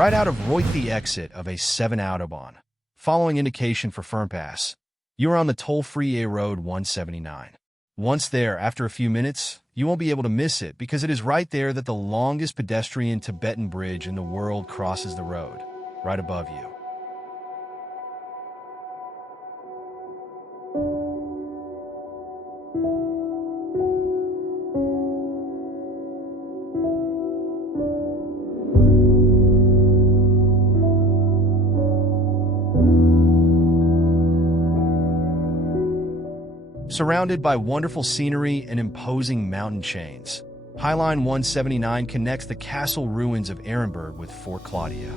Right out of right the exit of A7 Autobahn. Following indication for Fernpass. You are on the toll-free A Road 179. Once there, after a few minutes, you won't be able to miss it because it is right there that the longest pedestrian Tibetan bridge in the world crosses the road, right above you. Surrounded by wonderful scenery and imposing mountain chains, Highline 179 connects the castle ruins of Ehrenberg with Fort Claudia.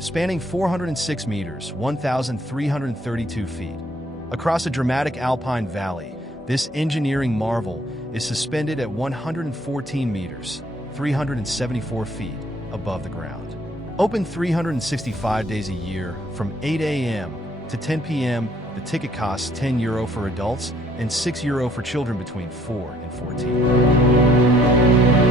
Spanning 406 meters, 1,332 feet. Across a dramatic alpine valley, this engineering marvel is suspended at 114 meters, 374 feet above the ground. Open 365 days a year from 8 a.m. to 10 p.m. The ticket costs €10 for adults and €6 for children between 4 and 14.